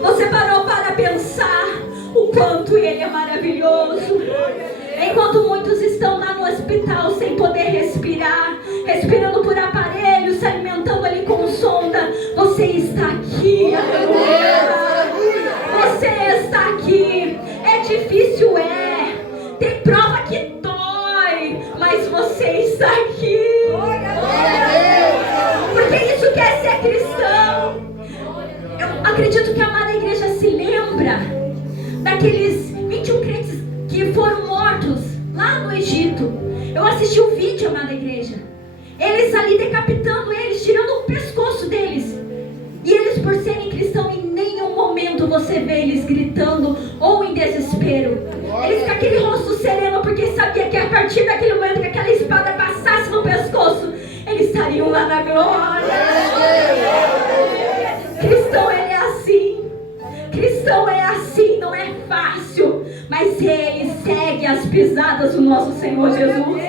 Você parou para pensar o quanto Ele é maravilhoso? Enquanto muitos estão lá no hospital sem poder respirar, respirando por aparelhos, se alimentando ali com sonda, você está aqui, aleluia. Você está aqui. É difícil, tem prova que dói, mas você está aqui. Porque isso que é ser cristão. Eu acredito que a amada igreja se lembra daqueles 21 crentes que foram mortos lá no Egito. Eu assisti o vídeo, amada igreja. Eles ali decapitando eles, tirando o pescoço deles. E eles, por serem cristãos, em nenhum momento você vê eles gritando ou em desespero. Eles com aquele rosto sereno, porque sabia que a partir daquele momento que aquela espada passasse no pescoço, eles estariam lá na glória. Cristão, ele é assim. Cristão é assim, não é fácil, mas ele segue as pisadas do nosso Senhor Jesus,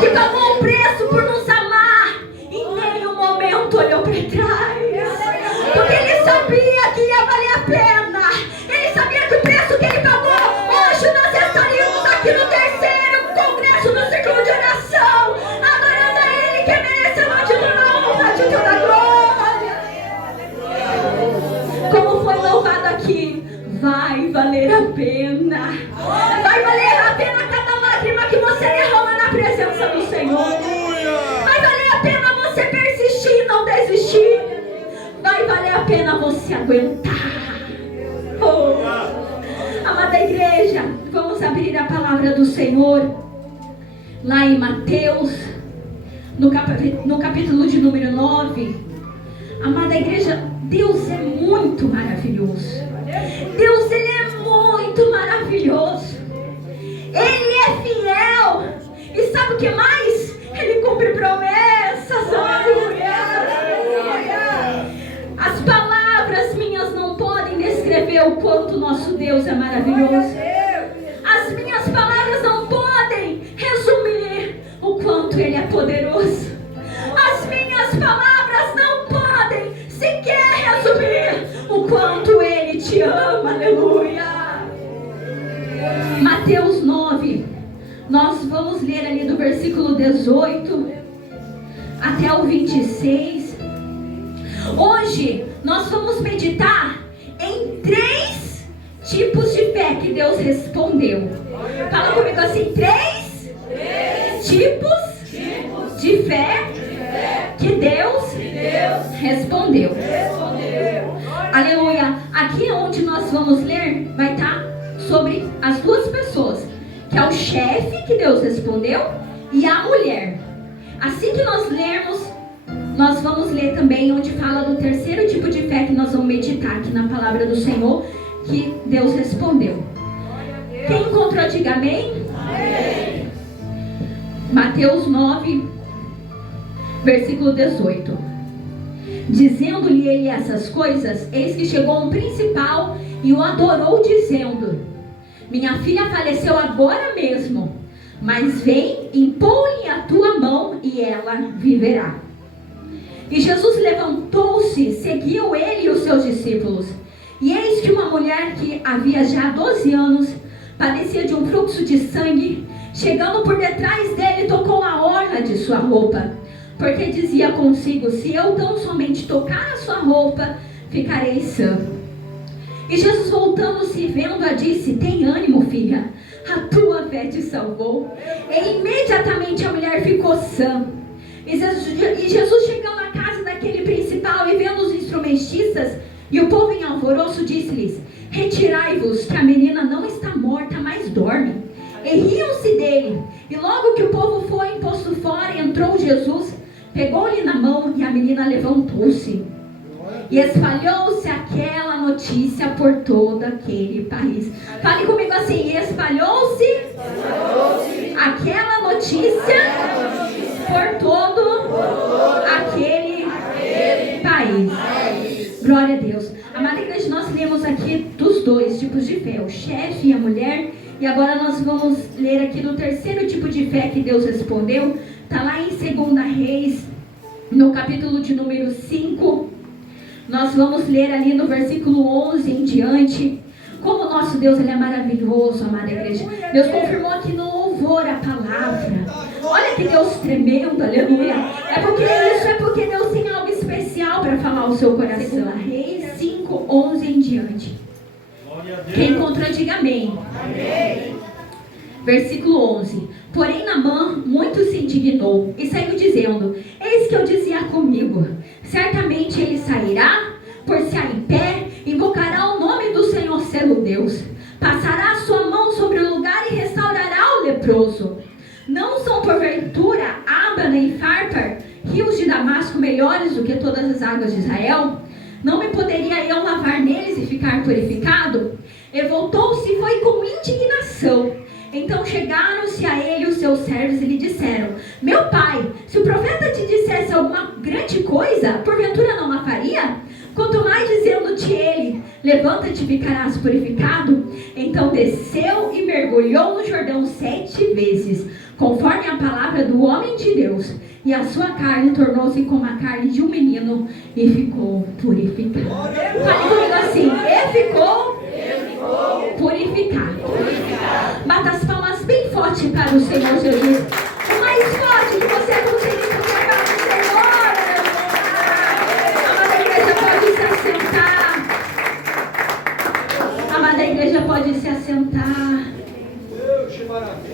que pagou um preço por nos amar. Em nenhum momento olhou para trás, porque ele sabia que ia valer a pena. Ele sabia que o preço que ele pagou, hoje nós estaríamos aqui no terceiro congresso do círculo de oração, adorando a Ele, que mereceu de toda a honra, de toda a glória. Como foi louvado aqui, vai valer a pena. Vai valer a pena cada lágrima que você derrama na presença do Senhor. Vai valer a pena você persistir e não desistir. Vai valer a pena você aguentar. Amada igreja, vamos abrir a palavra do Senhor lá em Mateus, no capítulo de número 9. Amada igreja, Deus é muito maravilhoso. Deus, Ele é muito maravilhoso. Ele é fiel. E sabe o que mais? Ele cumpre promessas. Aleluia. As palavras minhas não podem descrever o quanto nosso Deus é maravilhoso. As minhas palavras não podem resumir o quanto Ele é poderoso. As minhas palavras não podem sequer resumir o quanto Ele te ama. Aleluia. Mateus 9. Nós vamos ler ali do versículo 18 até o 26. Hoje nós vamos meditar em 3 tipos de fé que Deus respondeu. Fala comigo assim: 3 tipos de fé que Deus respondeu. Aleluia. Aqui onde nós vamos ler vai estar sobre as 2 pessoas, que é o chefe que Deus respondeu e a mulher. Assim que nós lermos, nós vamos ler também onde fala do 3º tipo de fé que nós vamos meditar aqui na palavra do Senhor, que Deus respondeu. Quem encontrou, diga amém. Amém. Mateus 9, versículo 18. Dizendo-lhe ele essas coisas, eis que chegou um principal e o adorou, dizendo: minha filha faleceu agora mesmo, mas vem, impõe-lhe a tua mão e ela viverá. E Jesus levantou-se, seguiu ele e os seus discípulos. E eis que uma mulher que havia já 12 anos padecia de um fluxo de sangue, chegando por detrás dele, tocou a orla de sua roupa, porque dizia consigo: se eu tão somente tocar a sua roupa, ficarei sã. E Jesus, voltando-se, vendo-a, disse: tem ânimo, filha, a tua fé te salvou. E imediatamente a mulher ficou sã. E Jesus, chegando à casa daquele principal e vendo os instrumentistas e o povo em alvoroço, disse-lhes: retirai-vos, que a menina não está morta, mas dorme. E riam-se dele. E logo que o povo foi imposto fora, entrou Jesus, pegou-lhe na mão e a menina levantou-se. E espalhou-se aquela notícia por todo aquele país. Fale comigo assim: espalhou-se aquela notícia por todo aquele país. Glória a Deus. Amada igreja, nós lemos aqui dos 2 tipos de fé, o chefe e a mulher. E agora nós vamos ler aqui do 3º tipo de fé que Deus respondeu. Está lá em 2 Reis, no capítulo de número 5, Nós vamos ler ali no versículo 11 em diante. Como o nosso Deus, Ele é maravilhoso, amada igreja. Deus confirmou aqui no louvor a palavra. Olha que Deus tremendo, aleluia. É porque Deus tem algo especial para falar ao seu coração. Reis 5, 11 em diante. Quem encontrou, diga amém. Amém. Versículo 11. Porém Naamã muito se indignou e saiu dizendo: eis que eu dizia comigo, certamente ele sairá, por-se-á em pé, invocará o nome do Senhor seu Deus, passará a sua mão sobre o lugar e restaurará o leproso. Não são porventura Abana e Farpar, rios de Damasco, melhores do que todas as águas de Israel? Não me poderia eu lavar neles e ficar purificado? E voltou-se e foi com indignação. Então chegaram-se a ele os seus servos e lhe disseram: meu pai, se o profeta te dissesse alguma grande coisa, porventura não a faria? Quanto mais dizendo-te ele: levanta-te e ficarás purificado. Então desceu e mergulhou no Jordão 7 vezes, conforme a palavra do homem de Deus. E a sua carne tornou-se como a carne de um menino e ficou purificado. Fale comigo assim: e ficou purificado. Bata as palmas bem forte para o Senhor Jesus. O mais forte que você conseguir fazer para o Senhor. Amada igreja, pode se assentar. Amada igreja, pode se assentar.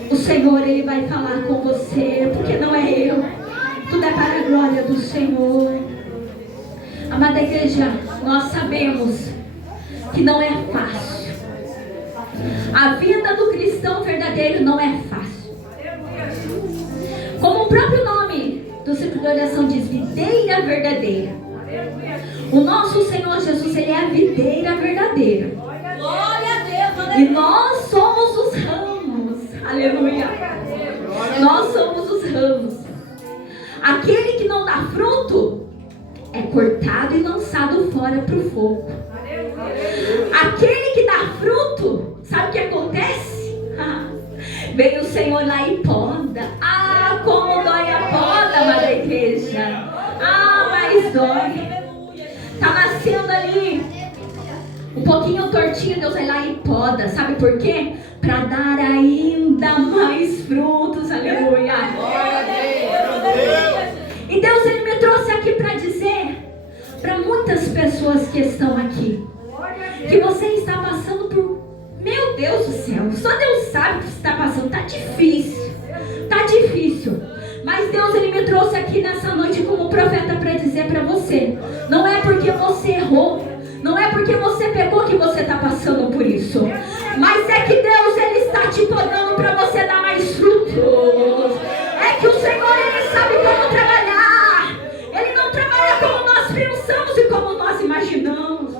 O Senhor, Ele vai falar com você, porque não é eu. Tudo é para a glória do Senhor. Amada igreja, nós sabemos que não é fácil. A vida do cristão verdadeiro não é fácil. Como o próprio nome do círculo de oração diz, videira verdadeira. O nosso Senhor Jesus, Ele é a videira verdadeira. Glória a Deus. E nós somos os ramos. Aleluia. Nós somos os ramos. Aquele que não dá fruto é cortado e lançado fora para o fogo. Aquele que dá fruto, sabe o que acontece? Vem o Senhor lá e poda. Ah, como dói a poda, amada igreja. Ah, mas dói. Tá nascendo ali um pouquinho tortinho, Deus vai lá e poda. Sabe por quê? Para dar ainda mais frutos. Aleluia. E Deus, Ele me trouxe aqui para dizer para muitas pessoas que estão aqui, que você está passando por, meu Deus do céu, só Deus sabe o que você está passando. Está difícil. Mas Deus, Ele me trouxe aqui nessa noite como profeta para dizer para você: não é porque você errou, não é porque você pecou que você está passando por isso, mas é que Deus, Ele está te podando para você dar mais frutos. É que o Senhor, Ele sabe como trabalhar. Ele não trabalha como nós pensamos e como nós imaginamos.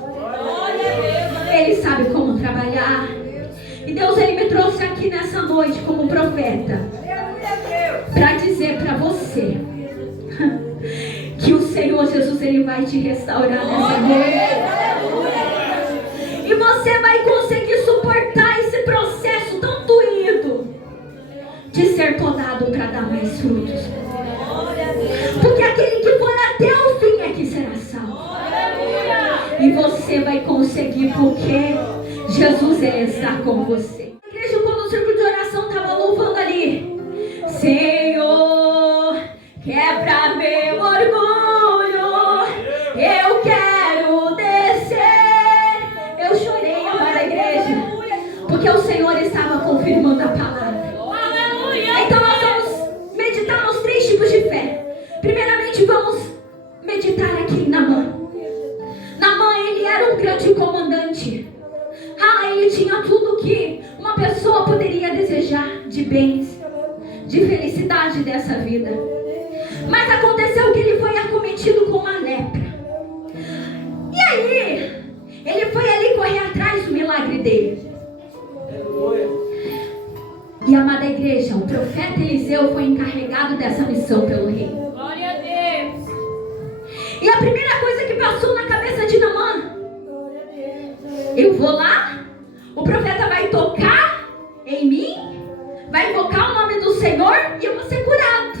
Ele sabe como trabalhar. E Deus, Ele me trouxe aqui nessa noite como profeta para dizer para você que o Senhor Jesus, Ele vai te restaurar nessa noite. E você vai conseguir suportar esse processo tão doído de ser podado para dar mais frutos. Porque aquele que for até o fim é que será salvo. E você vai conseguir, porque Jesus, Ele está com você. A igreja, quando o círculo de oração estava louvando ali: Senhor, quebra meu orgulho, eu quero descer. Eu chorei, amada igreja, porque o Senhor estava confirmando a palavra. Então nós vamos meditar nos 3 tipos de fé. Primeiramente, vamos meditar aqui em Naamã. Naamã, ele era um grande comandante. Ele tinha tudo que uma pessoa poderia desejar de bens, de felicidade dessa vida. Mas aconteceu que ele foi acometido com uma lepra. E aí, ele foi ali correr atrás do milagre dele. E, amada igreja, o profeta Eliseu foi encarregado dessa missão pelo rei. Glória a Deus. E a primeira coisa que passou na cabeça de Naamã: eu vou lá, o profeta vai tocar em mim, vai invocar o nome do Senhor e eu vou ser curado.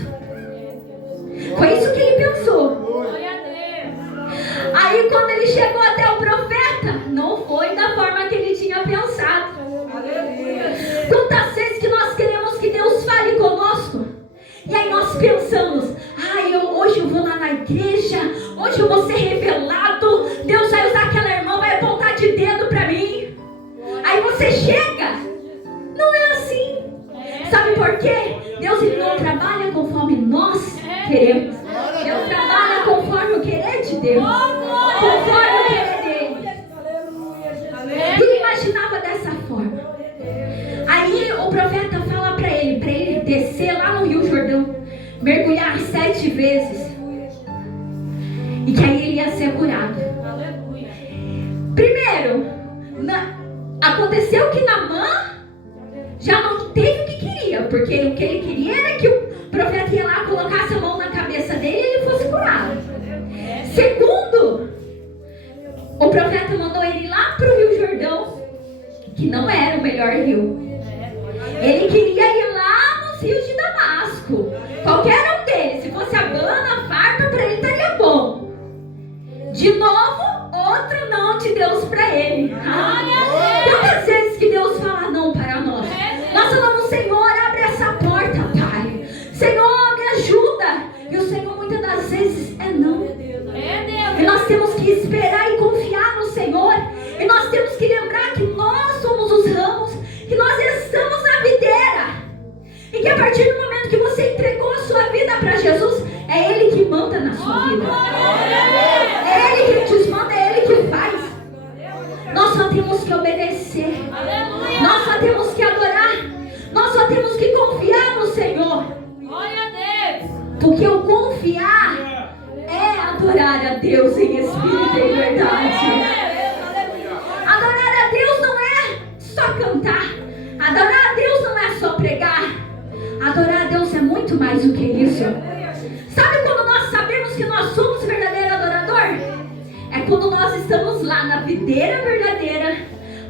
Foi isso que ele pensou. Aí quando ele mergulhar 7 vezes, e que aí ele ia ser curado. Primeiro, aconteceu que Naamã já não teve o que queria, porque o que ele queria era que o profeta ia lá, colocasse a mão na cabeça dele e ele fosse curado. Segundo, o profeta mandou ele ir lá para o Rio Jordão, que não era o melhor rio. Ele queria ir lá nos rios de Damasco, qualquer um deles. Se fosse Abana, Farpa, para ele estaria bom. De novo, outro não de Deus para ele. Quantas vezes que Deus fala não para nós? Nós falamos, Senhor, abre essa porta, Pai. Senhor, me ajuda. E o Senhor muitas das vezes é não. E nós temos que esperar e confiar no Senhor. E nós temos que lembrar que nós somos os ramos, que nós estamos na videira. E que a partir do momento que você entregou a sua vida para Jesus, é Ele que manda na sua vida. É Ele que te manda, é Ele que faz. Nós só temos que obedecer. Nós só temos que adorar. Nós só temos que confiar no Senhor. Porque o confiar é adorar a Deus em espírito e em verdade. Adorar a Deus não é só cantar. Adorar a Deus não é só pregar. Adorar a Deus é muito mais do que isso. Sabe quando nós sabemos que nós somos verdadeiro adorador? É quando nós estamos lá na videira verdadeira.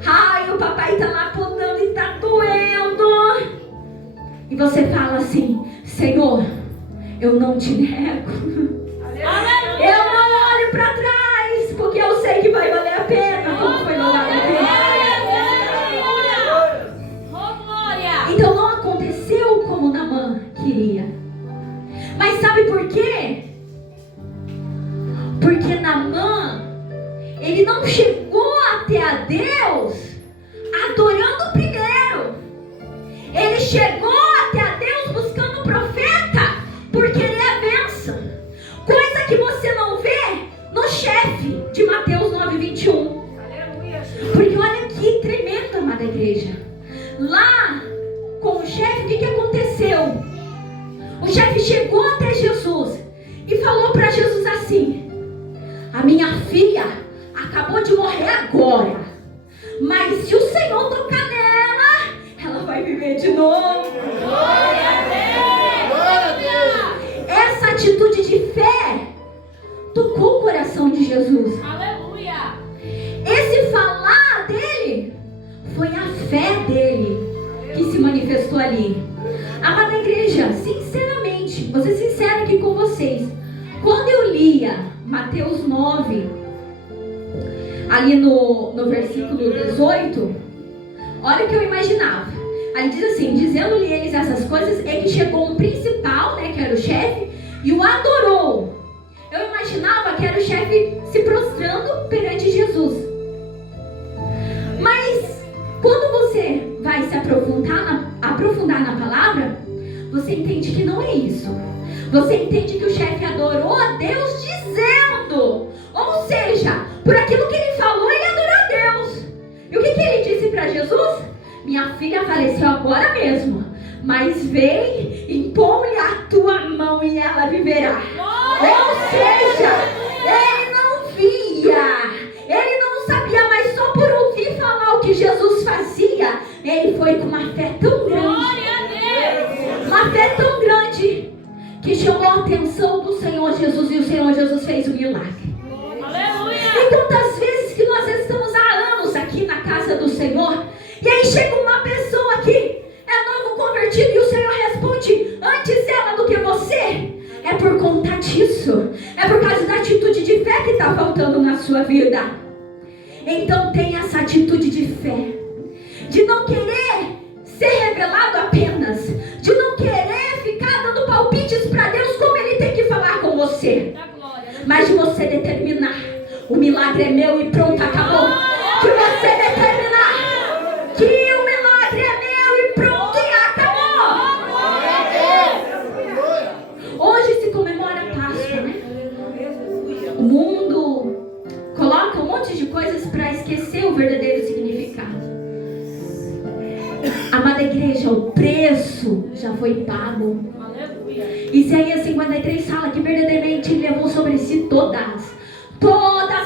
Ai, o papai está lá podando e está doendo. E você fala assim, Senhor, eu não te nego. Eu não olho para trás, porque eu sei que vai valer a pena, como foi no lado dele. Então não aconteceu como Naamã queria. Mas sabe por quê? Porque Naamã, ele não chegou até a Deus adorando primeiro. Ele chegou até a Deus buscando o profeta por querer a bênção. Coisa que você não vê no chefe de Mateus 9:21. Porque olha que tremendo, amada igreja. Lá com o chefe, o que aconteceu? O chefe chegou até Jesus e falou para Jesus assim: a minha filha acabou de morrer agora, mas se o Senhor tocar nela, ela vai viver de novo. Glória a Deus! Essa atitude de fé tocou o coração de Jesus. Aleluia! Esse falar dele foi a fé dele que se manifestou ali. Amada igreja, sinceramente, vou ser sincera aqui com vocês. Quando eu lia Mateus 9, ali no versículo 18, olha o que eu imaginava. Aí diz assim: dizendo-lhe eles essas coisas, é que chegou um principal, né, que era o chefe, e o adorou. Eu imaginava que era o chefe se prostrando perante Jesus. Mas quando você vai se aprofundar na palavra, você entende que não é isso. Você entende que o chefe adorou a Deus dizendo, ou seja, por aquilo que ele falou, ele adorou a Deus. E o que ele disse para Jesus? Minha filha faleceu agora mesmo, mas vem, impõe-lhe a tua mão e ela viverá. Ou seja, ele não via, ele não sabia, mas só por ouvir falar o que Jesus fazia, ele foi com uma fé tão grande, uma fé tão grande, que chamou a atenção do Senhor Jesus, e o Senhor Jesus fez um milagre. E quantas vezes que nós estamos há anos aqui na casa do Senhor, e aí chega uma pessoa que é novo convertido e o Senhor responde antes ela do que você. É por conta disso, é por causa da atitude de fé que está faltando na sua vida. Então tenha essa atitude de fé, de não querer ser revelado apenas, de não querer ficar dando palpites para Deus como Ele tem que falar com você, mas de você determinar: o milagre é meu e pronto, acabou. Que você determinar que o milagre é meu e pronto e acabou. Hoje se comemora a Páscoa, né? O mundo coloca um monte de coisas para esquecer o verdadeiro significado. Amada igreja, o preço já foi pago. Isaías 53 fala que verdadeiramente Ele levou sobre si todas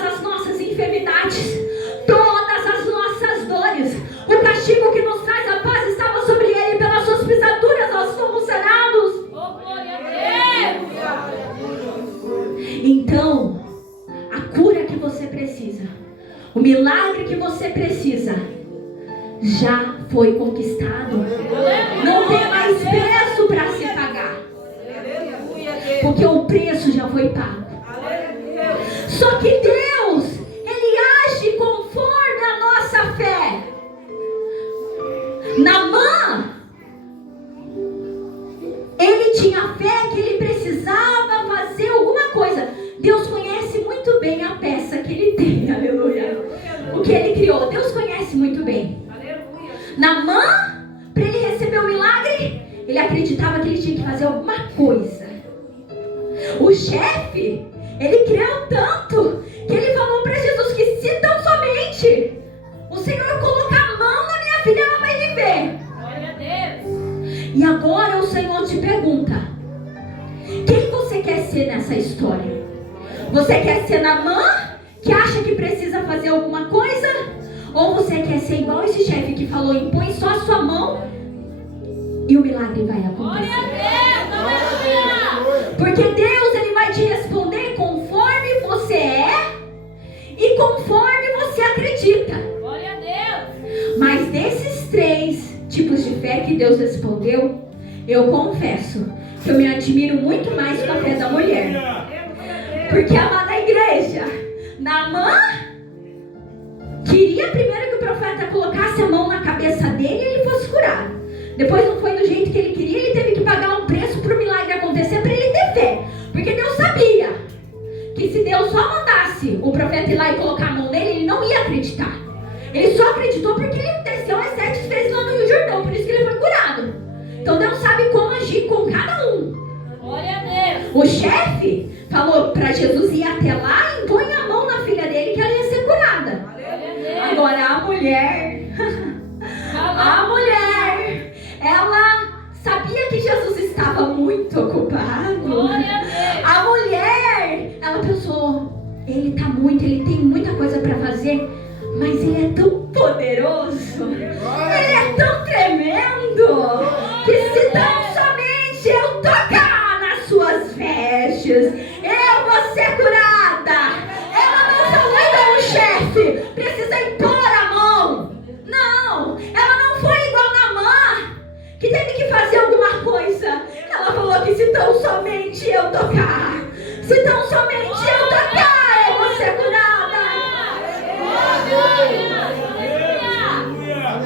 as nossas enfermidades, todas as nossas dores. O castigo que nos traz a paz estava sobre Ele, pelas suas pisaduras nós fomos sarados. Oh, glória a Deus! Então, a cura que você precisa, o milagre que você precisa, já foi conquistado. Não tem mais preço para se pagar, porque o preço já foi pago. Só que Deus, Ele age conforme a nossa fé. Naamã, ele tinha fé que ele precisava fazer alguma coisa. Deus conhece muito bem a peça que ele tem, aleluia. O que ele criou, Deus conhece muito bem. Naamã, para ele receber o milagre, ele acreditava que ele tinha que fazer alguma coisa. O chefe, ele creu tanto que ele falou para Jesus que se tão somente o Senhor colocar a mão na minha filha, ela vai viver. Glória a Deus! E agora o Senhor te pergunta: quem você quer ser nessa história? Você quer ser Naamã, que acha que precisa fazer alguma coisa? Ou você quer ser igual esse chefe que falou: impõe só a sua mão e o milagre vai acontecer? Glória a Deus! Porque Deus, Ele vai te responder conforme você é e conforme você acredita. Glória a Deus! Mas desses 3 tipos de fé que Deus respondeu, eu confesso que eu me admiro muito mais com a fé da mulher. Porque, amada igreja, Naamã queria primeiro que o profeta colocasse a mão na cabeça dele e ele fosse curado. Depois não foi do jeito que ele queria, ele teve que pagar um preço para o milagre acontecer, para ele ter fé. Porque Deus sabia que se Deus só mandasse o profeta ir lá e colocar a mão nele, ele não ia acreditar. Ele só acreditou porque ele desceu as 7 vezes lá no Rio Jordão, por isso que ele foi curado. Então Deus sabe como agir com cada um. Glória a Deus! O chefe falou para Jesus ir até lá e impõe a mão na filha dele que ela ia ser curada. Agora a mulher, ela sabia que Jesus estava muito ocupado. Glória a Deus! A mulher, ela pensou: ele tem muita coisa para fazer, mas ele é tão poderoso, ele é tão tremendo, que se tão somente eu tocar nas suas vestes, eu vou ser curada. Ela não falou igual o chefe, precisa impor a mão. Não, ela não foi igual Naamã, que teve que fazer alguma coisa. Ela falou que se tão somente eu tocar, se tão somente eu tocar, eu vou ser curada.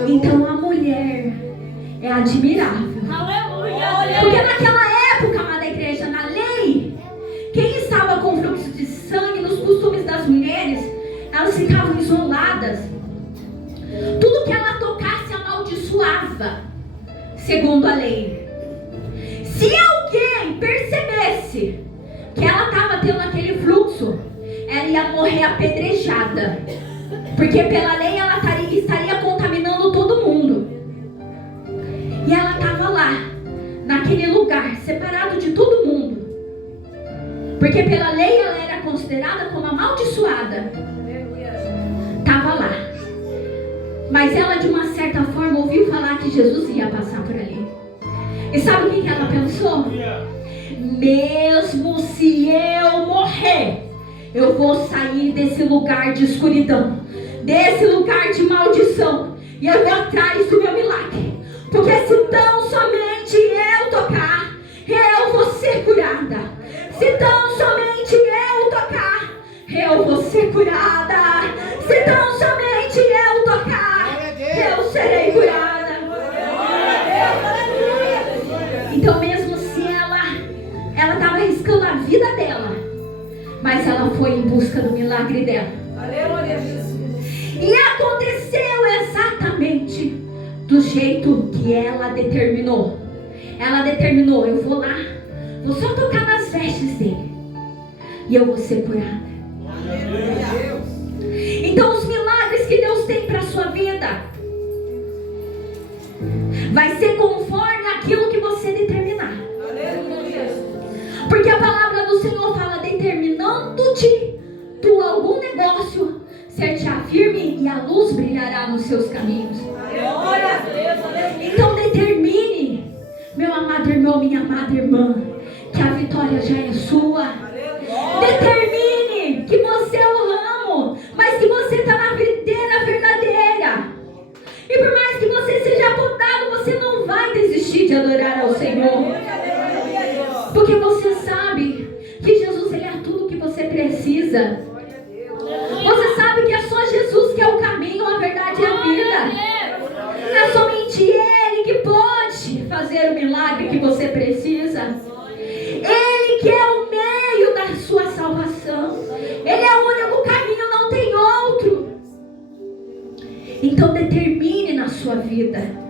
Então a mulher é admirável. Aleluia! Porque naquela época, amada igreja, na lei, quem estava com fluxo de sangue, nos costumes das mulheres, elas ficavam isoladas. Tudo que ela tocasse amaldiçoava, segundo a lei. Se alguém percebesse que ela estava tendo aquele fluxo, ela ia morrer apedrejada. Porque pela lei ela estaria contaminando todo mundo. E ela estava lá, naquele lugar, separado de todo mundo. Porque pela lei ela era considerada como amaldiçoada. Estava lá. Mas ela, de uma certa forma, ouviu falar que Jesus ia passar por ali. E sabe o que ela pensou? Mesmo se eu morrer, eu vou sair desse lugar de escuridão, desse lugar de maldição, e eu vou atrás do meu milagre. Porque se tão somente eu tocar, eu vou ser curada. Se tão somente eu tocar, eu vou ser curada. Se tão somente eu tocar, eu serei curada. Então mesmo se ela estava arriscando a vida dela, mas ela foi em busca do milagre dela. E aconteceu exatamente do jeito que ela determinou. Ela determinou: eu vou lá, vou só tocar nas vestes dele e eu vou ser curada. Então os milagres que Deus tem para a sua vida vai ser conforme aquilo que você determinar. e a luz brilhará nos seus caminhos. Glória a Deus, aleluia. Então determine, meu amado irmão, minha amada irmã, que a vitória já é sua. Determine que você é o ramo, mas que você está na videira verdadeira. E por mais que você seja podado, você não vai desistir de adorar ao Senhor. Porque você sabe que Jesus, ele é tudo que você precisa. Você sabe que é só Jesus que é o caminho, a verdade e a vida. É somente Ele que pode fazer o milagre que você precisa. Ele que é o meio da sua salvação. Ele é o único caminho, não tem outro. Então determine na sua vida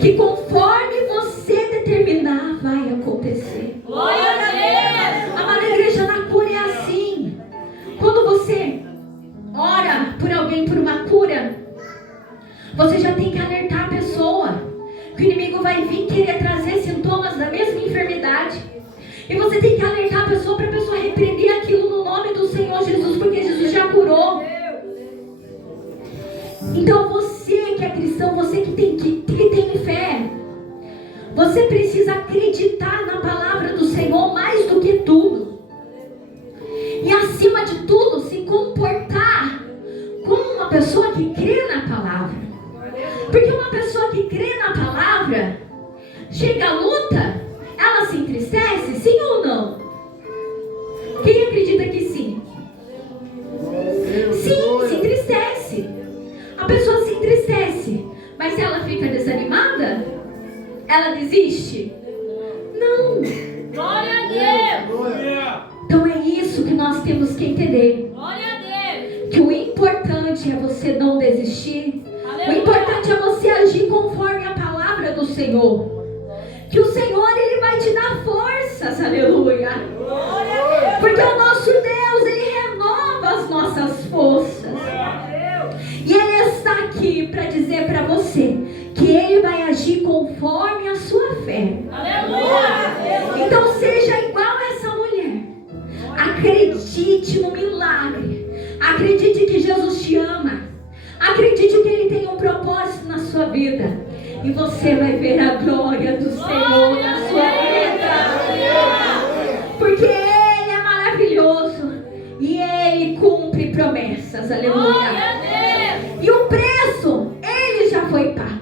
que conforme você determinar, vai acontecer. Glória a Deus. Amada igreja, na cura é assim. Quando você ora por alguém por uma cura, você já tem que alertar a pessoa que o inimigo vai vir querer trazer sintomas da mesma enfermidade. E você tem que alertar a pessoa para a pessoa repreender aquilo no nome do Senhor Jesus, porque Jesus já curou. Então você que é cristão, você que tem fé, você precisa acreditar na palavra do Senhor mais do que tudo. E acima de tudo, se comportar como uma pessoa que crê na palavra. Porque uma pessoa que crê na palavra, chega a luta, ela se entristece, sim ou não? Quem acredita que sim? Sim, se entristece. A pessoa se entristece. Mas se ela fica desanimada, ela desiste? Não. Glória a Deus. Então é isso que nós temos que entender. Glória a Deus. Que o importante é você não desistir. O importante é você agir conforme a palavra do Senhor. Que o Senhor, Ele vai te dar forças, aleluia. Porque o nosso Deus, Ele renova as nossas forças. E Ele está aqui para dizer para você que Ele vai agir conforme a sua fé. Aleluia. Então seja igual a essa mulher. Acredite no milagre. Acredite que Jesus te ama. Acredite que Ele tem um propósito na sua vida. E você vai ver a glória do Senhor na sua vida. Porque Ele é maravilhoso. E Ele cumpre promessas. Aleluia. E o preço, Ele já foi pago.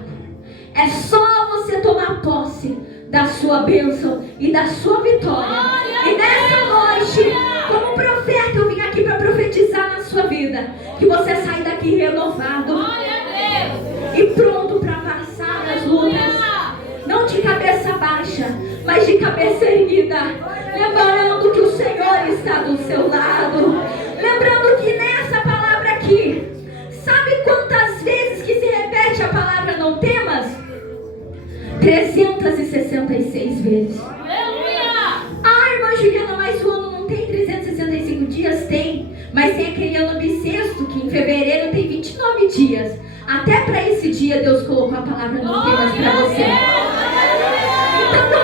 É só você tomar posse da sua bênção e da sua vitória. E nessa noite, como profeta, eu vim aqui para profetizar na sua vida. Que você sai daqui renovado e pronto para passar as lutas. Não de cabeça baixa, mas de cabeça erguida. Lembrando que o Senhor está do seu lado. Lembrando que nessa palavra aqui, sabe quantas vezes que se repete a palavra não temas? 366 vezes. Ah, irmã Juliana, mas o ano não tem 365 dias? Tem. Mas tem aquele ano bissexto que em fevereiro tem 29 dias. Até para esse dia Deus colocou a palavra não temas para você. Então